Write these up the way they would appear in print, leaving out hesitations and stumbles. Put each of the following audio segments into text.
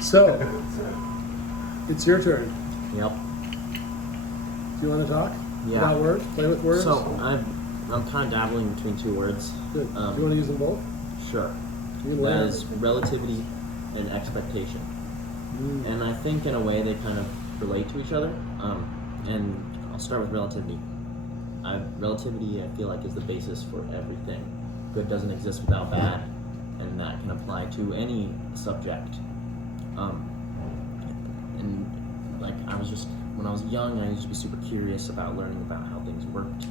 So, it's your turn. Yep. Do you want to talk Yeah. about words? Play with words? So I'm kind of dabbling between two words. Good. Do you want to use them both? Sure. You can That learn. is relativity and expectation. Mm. And I think in a way they kind of relate to each other. And I'll start with relativity. Relativity, I feel like, is the basis for everything. Good doesn't exist without bad, and that can apply to any subject. And like when I was young, I used to be super curious about learning about how things worked,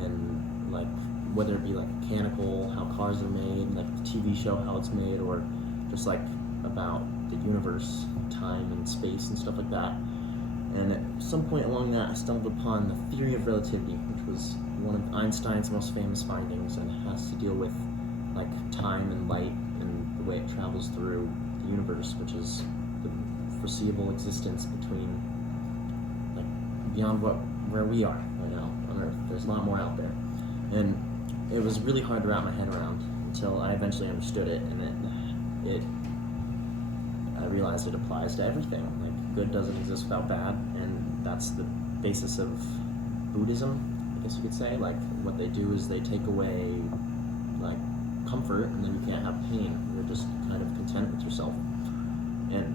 and like whether it be like mechanical, how cars are made, like the TV show, how it's made, or just like about the universe, time and space and stuff like that. And at some point along that, I stumbled upon the theory of relativity, which was one of Einstein's most famous findings, and has to deal with like time and light and the way it travels through the universe, which is the foreseeable existence between, like, beyond where we are right now on Earth. There's a lot more out there, and it was really hard to wrap my head around until I eventually understood it, and I realized it applies to everything. Like, good doesn't exist without bad, and that's the basis of Buddhism, I guess you could say. Like, what they do is they take away like comfort, and then you can't have pain. You're just kind of content with yourself. And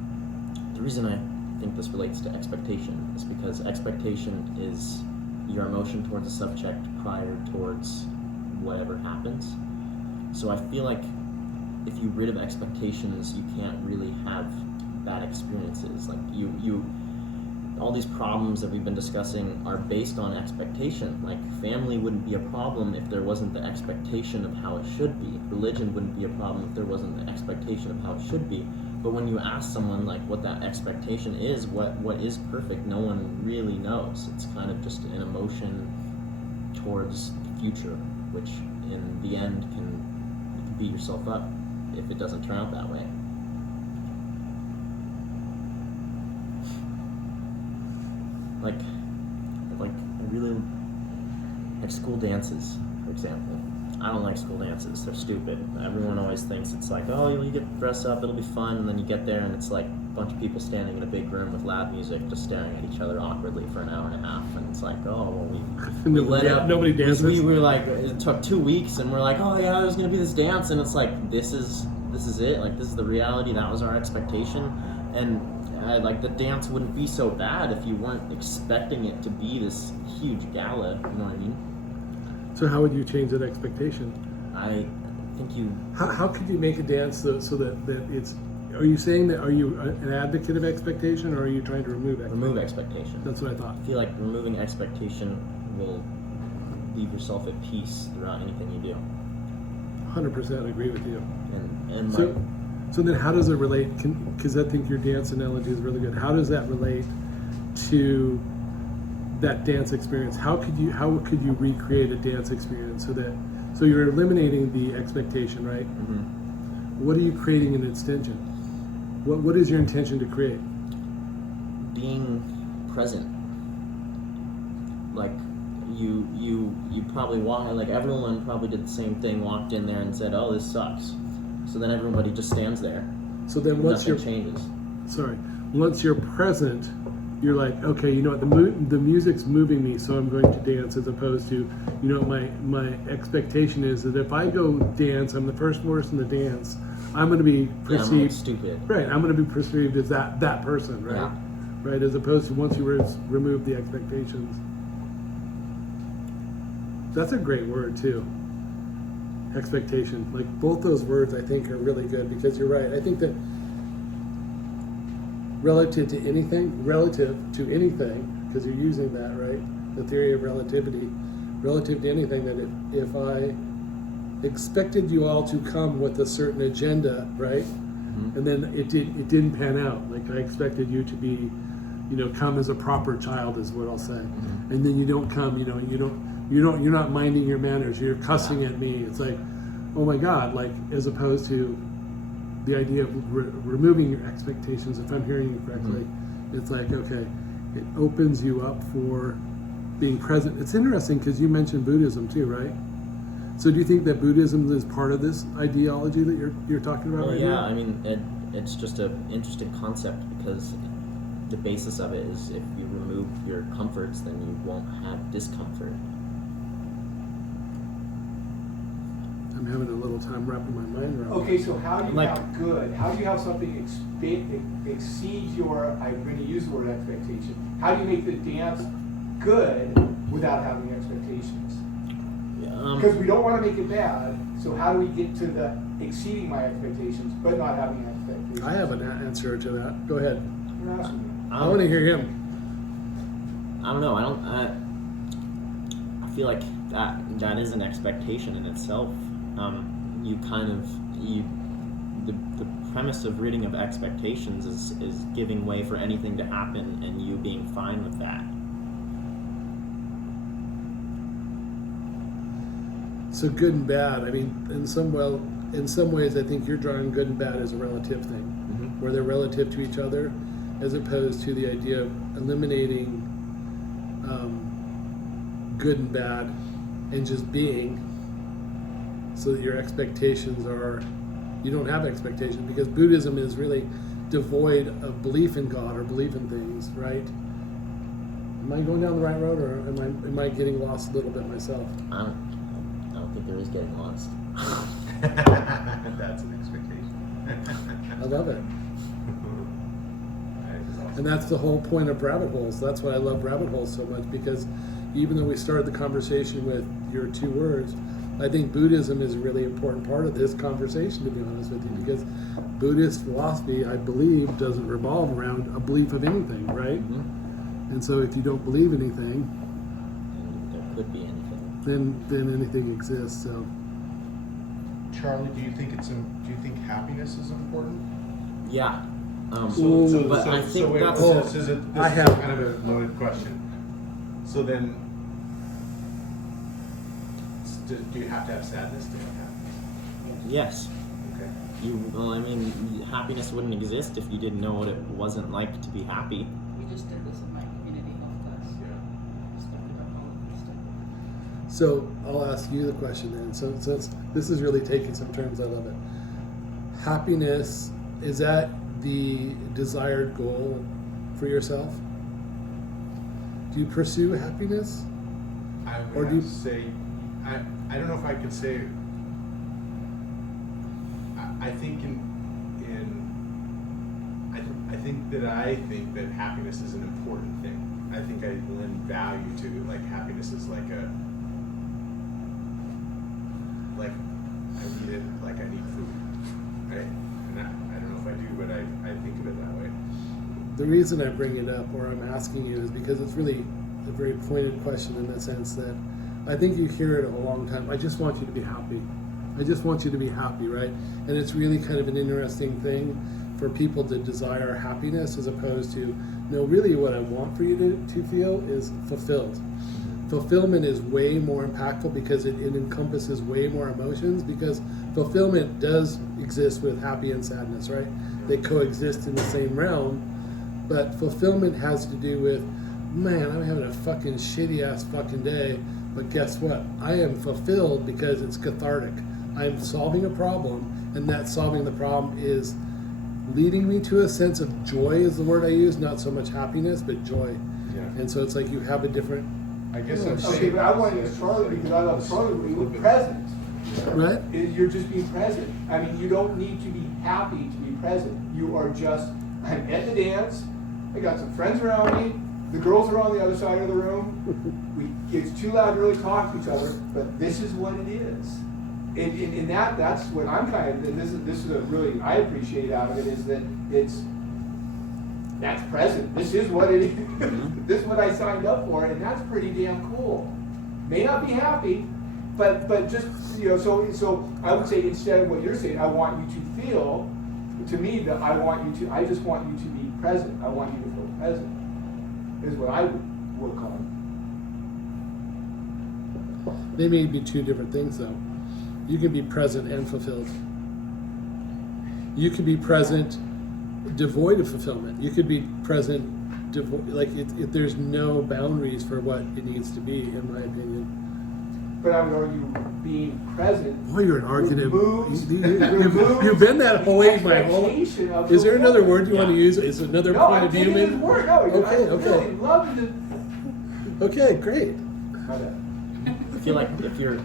the reason I think this relates to expectation is because expectation is your emotion towards a subject prior towards whatever happens. So I feel like if you're rid of expectations, you can't really have bad experiences. Like all these problems that we've been discussing are based on expectation. Like, family wouldn't be a problem if there wasn't the expectation of how it should be. Religion wouldn't be a problem if there wasn't the expectation of how it should be. But when you ask someone like what that expectation is, what is perfect, no one really knows. It's kind of just an emotion towards the future, which in the end you can beat yourself up if it doesn't turn out that way. Like I really like school dances, for example. I don't like school dances. They're stupid. Everyone always thinks it's like, oh, you get to dress up, it'll be fun, and then you get there and it's like a bunch of people standing in a big room with loud music just staring at each other awkwardly for an hour and a half, and it's like, oh, well, we let up. Nobody dances. We were like, it took 2 weeks, and we're like, oh yeah, there's gonna be this dance, and it's like, this is it. Like, this is the reality. That was our expectation, and like the dance wouldn't be so bad if you weren't expecting it to be this huge gala. You know what I mean? So how would you change that expectation? I think you. How could you make a dance so that it's? Are you saying that? Are you an advocate of expectation, or are you trying to remove expectation? Remove expectation. That's what I thought. I feel like removing expectation will leave yourself at peace throughout anything you do. 100% agree with you. And so, like, so then how does it relate? Because I think your dance analogy is really good. How does that relate to that dance experience? How could you recreate a dance experience so you're eliminating the expectation, right? mm-hmm. What are you creating in extension? What is your intention to create? Being present. Like you probably like everyone probably did the same thing, walked in there and said, oh, this sucks. So then everybody just stands there. So then once changes. Once you're present, you're like, okay, you know what, the music's moving me, so I'm going to dance, as opposed to, you know, my expectation is that if I go dance, I'm the first person to dance, I'm going to be perceived, I'm like stupid. Right, I'm going to be perceived as that person, right? Yeah. Right, as opposed to once you remove the expectations. That's a great word too. Expectation. Like, both those words I think are really good, because you're right. I think that relative to anything, because you're using that, right? The theory of relativity, relative to anything, that if I expected you all to come with a certain agenda, right? Mm-hmm. And then it didn't pan out. Like, I expected you to be, come as a proper child, is what I'll say. Mm-hmm. And then you don't come, you're not minding your manners, you're cussing at me. It's like, oh my God, like, as opposed to the idea of removing your expectations, if I'm hearing you correctly, mm-hmm. It's like, okay, it opens you up for being present. It's interesting because you mentioned Buddhism too, right? So do you think that Buddhism is part of this ideology that you're talking about Well, right yeah, now? I mean, it's just an interesting concept because the basis of it is if you remove your comforts, then you won't have discomfort. I'm having a little time wrapping my mind around Okay, that. so how do you Like- have good? How do you have something exceed your, I'm going to use the word expectation. How do you make the dance good without having expectations? Because we don't want to make it bad, so how do we get to the exceeding my expectations but not having expectations? I have an answer to that. Go ahead. You're asking me. I want to hear him. I don't know. I feel like that is an expectation in itself. The premise of ridding of expectations is giving way for anything to happen and you being fine with that. So good and bad. I mean, in some ways, I think you're drawing good and bad as a relative thing, where they're relative to each other, as opposed to the idea of eliminating good and bad and just being, so that your expectations are, you don't have expectations, because Buddhism is really devoid of belief in God or belief in things, right? Am I going down the right road, or am I getting lost a little bit myself? I don't think there is getting lost. That's an expectation. I love it. And that's the whole point of rabbit holes. That's why I love rabbit holes so much, because even though we started the conversation with your 2 words, I think Buddhism is a really important part of this conversation, to be honest with you, because Buddhist philosophy, I believe, doesn't revolve around a belief of anything, right? And so if you don't believe anything, And there could be anything. then anything exists. So Charlie, do you think happiness is important? Yeah. Ooh. But I think wait, that's this is I have- kind of a loaded question. So then, do you have to have sadness to have happiness? yes. Okay. Well, I mean, happiness wouldn't exist if you didn't know what it wasn't like to be happy. We just did this in my community health class. Yeah. Just talked about all of this stuff. So I'll ask you the question then. So since this is really taking some terms, I love it. Happiness, is that the desired goal for yourself? Do you pursue happiness? I Or would do have you- to say, I don't know if I could say. I think I think that happiness is an important thing. I think I lend value to like happiness is like I need it like I need food, right? And I don't know if I do, but I think of it that way. The reason I bring it up, or I'm asking you, is because it's really a very pointed question in the sense that I think you hear it a long time. I just want you to be happy. I just want you to be happy, right? And it's really kind of an interesting thing for people to desire happiness as opposed to, no, really what I want for you to feel is fulfilled. Fulfillment is way more impactful because it encompasses way more emotions, because fulfillment does exist with happy and sadness, right? They coexist in the same realm, but fulfillment has to do with, man, I'm having a fucking shitty ass fucking day, but guess what? I am fulfilled because it's cathartic. I'm solving a problem, and that solving the problem is leading me to a sense of joy, is the word I use, not so much happiness, but joy. Yeah. And so it's like you have a different, I guess Oh, I'm shit. saying. Okay, but I want to use Charlie because I love Charlie. We're present. right? You're just being present. I mean, you don't need to be happy to be present. You are just, I'm at the dance. I got some friends around me. The girls are on the other side of the room. It's too loud to really talk to each other, but this is what it is. And that's what I'm kind of, and this is a really, I appreciate out of it, is that that's present. This is what it is. This is what I signed up for, and that's pretty damn cool. May not be happy, but just, so I would say, instead of what you're saying, I want you to feel, to me, that I just want you to be present. I want you to feel present, is what I would work on. They may be 2 different things, though. You can be present and fulfilled. You can be present devoid of fulfillment. You could be present there's no boundaries for what it needs to be, in my opinion. but I would argue being present. Boy, you're an argument. removes- You've been that the way my whole. expectation of Is there another fulfillment. word you want to use? Is another No, point I'm of view? taking his Maybe? word. No, Okay, I okay. really love to. Okay, great. My bad. I feel like if you're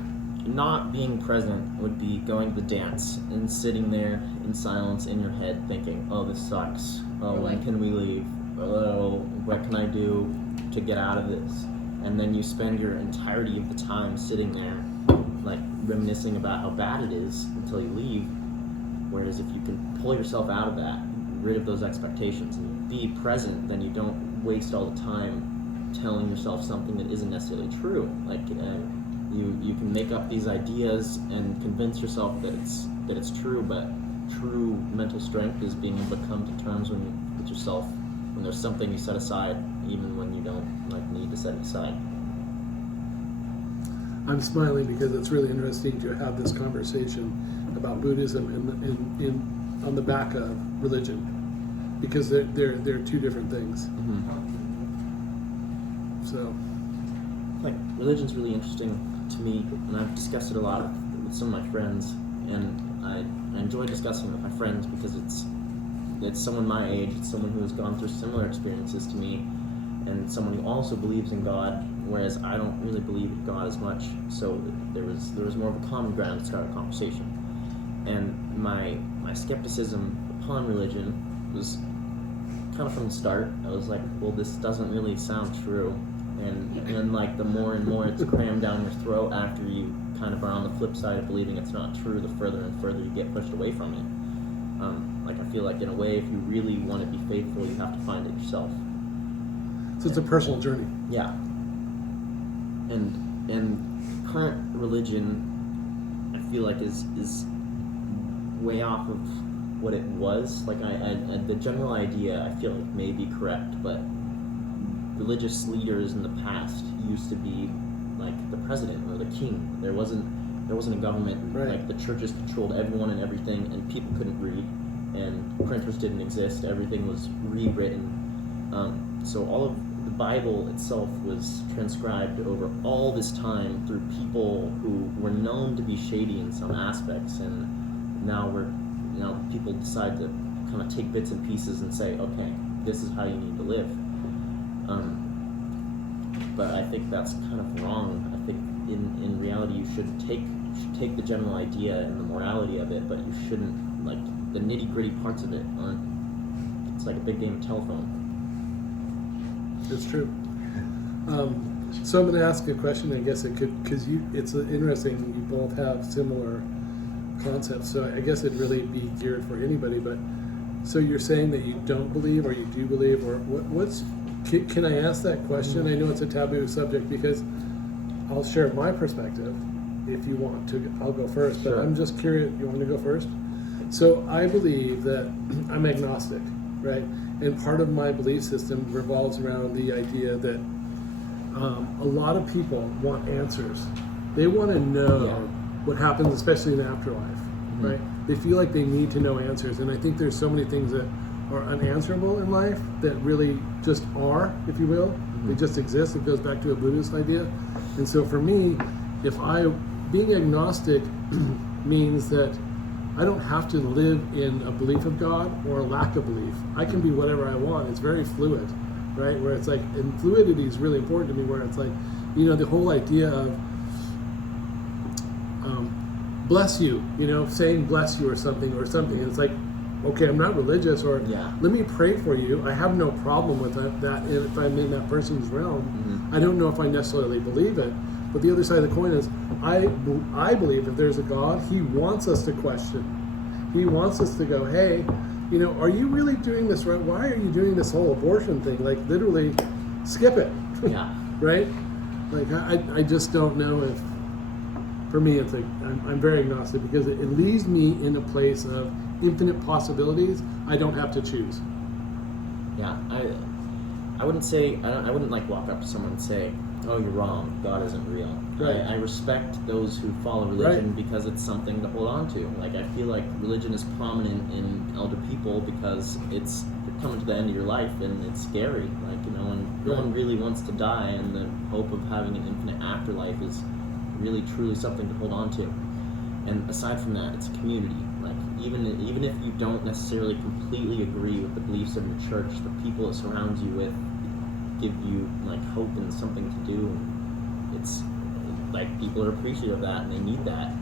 not being present would be going to the dance and sitting there in silence in your head thinking, oh, this sucks. Oh, when Right. can we leave? Oh, what can I do to get out of this? And then you spend your entirety of the time sitting there, like reminiscing about how bad it is until you leave. Whereas if you can pull yourself out of that, rid of those expectations, and be present, then you don't waste all the time telling yourself something that isn't necessarily true. Like you can make up these ideas and convince yourself that it's true, but true mental strength is being able to come to terms with yourself when there's something you set aside, even when you don't need to set it aside. I'm smiling because it's really interesting to have this conversation about Buddhism in on the back of religion, because they're two different things. So, Like religion's really interesting to me, and I've discussed it a lot with some of my friends, and I enjoy discussing it with my friends because it's someone my age, it's someone who has gone through similar experiences to me, and someone who also believes in God, whereas I don't really believe in God as much. So there was more of a common ground to start a conversation. And my skepticism upon religion was kind of from the start. I was like, well, this doesn't really sound true. And like the more and more it's crammed down your throat after you kind of are on the flip side of believing it's not true, the further and further you get pushed away from it. Like I feel like in a way, if you really want to be faithful, you have to find it yourself. so it's a personal journey. Yeah. And current religion, I feel like is way off of what it was. Like I the general idea I feel like may be correct, but religious leaders in the past used to be like the president or the king. There wasn't a government. Right. Like the churches controlled everyone and everything, and people couldn't read, and printers didn't exist. Everything was rewritten. So all of the Bible itself was transcribed over all this time through people who were known to be shady in some aspects, and now people decide to kind of take bits and pieces and say, okay, this is how you need to live. But I think that's kind of wrong. I think in reality you should take the general idea and the morality of it, but you shouldn't, like, the nitty-gritty parts of it aren't. It's like a big game of telephone. It's true. So I'm going to ask you a question. I guess it could, because it's interesting. You both have similar concepts. So I guess it'd really be geared for anybody. But so you're saying that you don't believe, or you do believe, or what's? Can I ask that question? I know it's a taboo subject because I'll share my perspective. If you want to, I'll go first. But Sure. I'm just curious. You want me to go first? So I believe that I'm agnostic, right? And part of my belief system revolves around the idea that a lot of people want answers. They want to know what happens, especially in the afterlife, right? They feel like they need to know answers. And I think there's so many things that are unanswerable in life that really just are, if you will. They just exist. It goes back to a Buddhist idea. And so for me, being agnostic means that I don't have to live in a belief of God or a lack of belief. I can be whatever I want. It's very fluid, right? Where it's like, and fluidity is really important to me, where it's like, the whole idea of bless you, saying bless you or something. And it's like, okay, I'm not religious, or let me pray for you. I have no problem with that if I'm in that person's realm. I don't know if I necessarily believe it. But the other side of the coin is, I believe if there's a God, He wants us to question. He wants us to go, hey, are you really doing this right? Why are you doing this whole abortion thing? Like, literally, skip it. Yeah. Right? Like, I just don't know if, for me, it's like, I'm very agnostic because it leaves me in a place of infinite possibilities. I don't have to choose. Yeah, I wouldn't say, I wouldn't like walk up to someone and say, oh, you're wrong, God isn't real. Right. I respect those who follow religion because it's something to hold on to. Like, I feel like religion is prominent in elder people because it's coming to the end of your life and it's scary. Like, and no one really wants to die, and the hope of having an infinite afterlife is really truly something to hold on to. And aside from that, it's a community. Like even if you don't necessarily completely agree with the beliefs of your church, the people it surrounds you with give you like hope and something to do. And it's like people are appreciative of that and they need that.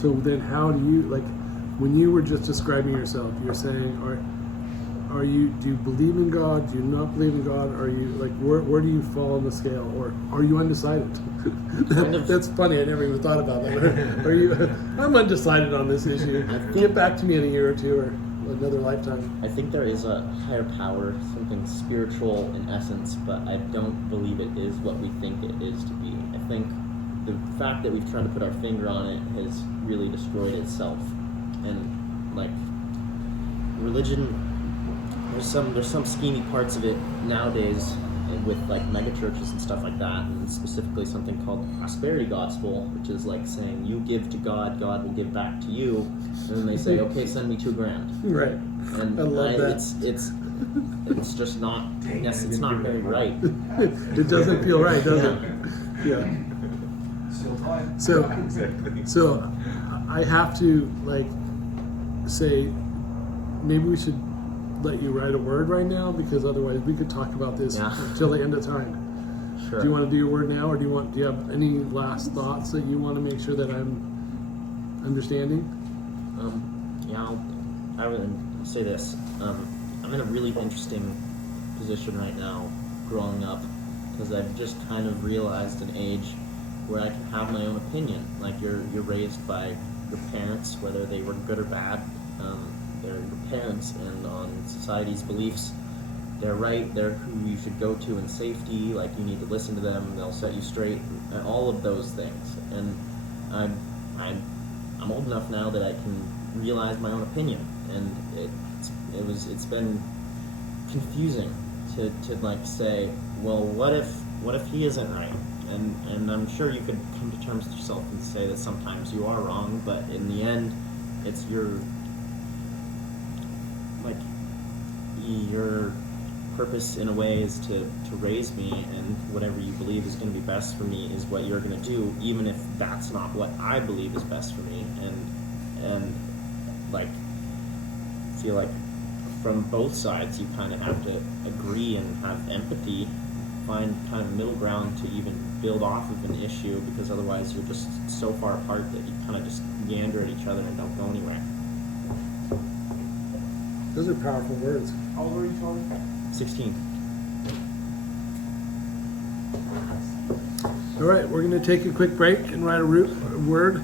So then how do you, like, when you were just describing yourself, you're saying, are you, do you believe in God? Do you not believe in God? Are you, like, where do you fall on the scale? Or are you undecided? Kind of. That's funny, I never even thought about that. Are you, I'm undecided on this issue. Get back to me in a year or two or another lifetime. I think there is a higher power, something spiritual in essence, but I don't believe it is what we think it is to be. I think the fact that we've tried to put our finger on it has really destroyed itself. And like religion, there's some schemy parts of it nowadays with like mega churches and stuff like that, and specifically something called the prosperity gospel, which is like saying you give to God, God will give back to you, and then they say, okay, send me $2,000. Right. And I love that. it's just not. Yes, it's not very right. It doesn't feel right, does it? Yeah. Still time. So, Exactly. so I have to like say, maybe we should let you write a word right now, because otherwise we could talk about this Yeah. till the end of time. Sure. Do you want to do your word now, or do you have any last thoughts that you want to make sure that I'm understanding? Yeah, I would say this. I'm in a really interesting position right now, growing up, because I've just kind of realized an age where I can have my own opinion. Like you're raised by your parents, whether they were good or bad. They're your parents, and on society's beliefs, they're right. They're who you should go to in safety. Like you need to listen to them. They'll set you straight. And all of those things. And I'm old enough now that I can realize my own opinion. And it's been confusing to like say, well, what if he isn't right? And I'm sure you could come to terms with yourself and say that sometimes you are wrong, but in the end, it's your purpose in a way is to raise me, and whatever you believe is going to be best for me is what you're going to do, even if that's not what I believe is best for me. And like feel like from both sides you kind of have to agree and have empathy, find kind of middle ground to even build off of an issue, because otherwise you're just so far apart that you kind of just meander at each other and don't go anywhere. Those are powerful words. How old are you, Charlie? 16. All right, we're going to take a quick break and write a word.